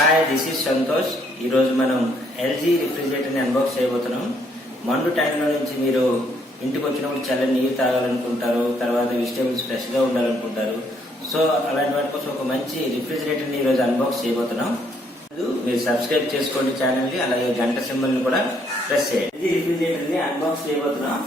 Hi, this is Santosh. ఈరోజు మనం ఎల్జీ రిఫ్రిజిరేటర్ని అన్బాక్స్ చేయబోతున్నాం. మండు టైంలో నుంచి మీరు ఇంటికి వచ్చినప్పుడు చల్లని నీరు తాగాలనుకుంటారు, తర్వాత వెజిటేబుల్స్ ఫ్రెష్గా ఉండాలనుకుంటారు. సో అలాంటి వాటి కోసం ఒక మంచి రిఫ్రిజిరేటర్ని ఈరోజు అన్బాక్స్ చేయబోతున్నాం. మీరు సబ్స్క్రైబ్ చేసుకోండి ఛానల్ని, అలాగే గంట సింబల్ని కూడా ప్రెస్ చేయండి. ఎల్జీ రిఫ్రిజిరేటర్ని అన్బాక్స్ చేయబోతున్నాం.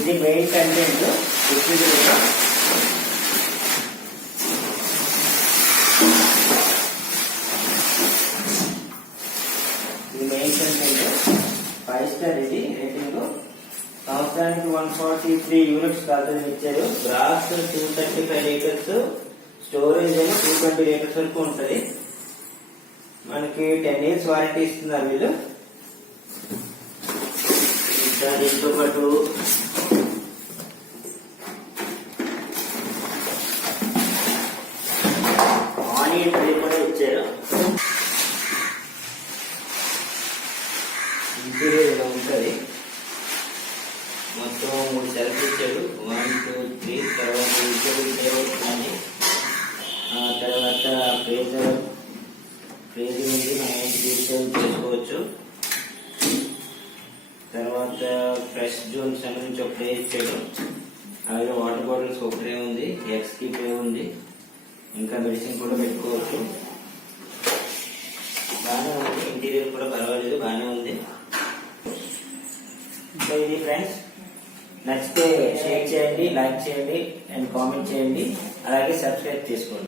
ఇది మెయిన్ కంటెంట్. ఇది మెయిన్ కంటెంట్ 5 స్టార్. ఇది రేటింగ్ సంవత్సరానికి 143 యూనిట్స్ కాదని ఇచ్చారు. గ్రాస్ 235 లీటర్స్, స్టోరేజ్ ఏమో 220 లీటర్స్ వరకు ఉంటుంది. మనకి 10 years వారంటీ ఇస్తున్నారు వీళ్ళు. ఇంకా దీంతో పాటు ఆనియన్ ట్రే కూడా ఇచ్చారు. ఇంటీరియర్ ఇలా ఉంటుంది. మొత్తం 3 సెల్ఫ్ ఇచ్చాడు. 1, 2, 3. తర్వాత వెజిటబుల్ ఫ్లేవర్ కానీ, తర్వాత ఫ్రీజర్ ఉంది, మనం ఏంటి వెజిటబుల్ చేసుకోవచ్చు. తర్వాత ఫ్రెష్ జోన్స్ సంబంధించి ఒక ట్రే ఇచ్చాడు. అలాగే వాటర్ బాటిల్స్ ఒక ట్రే ఉంది, ఎగ్స్ కి ట్రే ఉంది, ఇంకా మెడిసిన్ కూడా పెట్టుకోవచ్చు. బాగానే ఉంది. ఇంటీరియర్ కూడా పర్వాలేదు, బాగానే ఉంది. సో ఇది ఫ్రెండ్స్, నచ్చితే షేర్ చేయండి, లైక్ చేయండి అండ్ కామెంట్ చేయండి, అలాగే సబ్స్క్రైబ్ చేసుకోండి.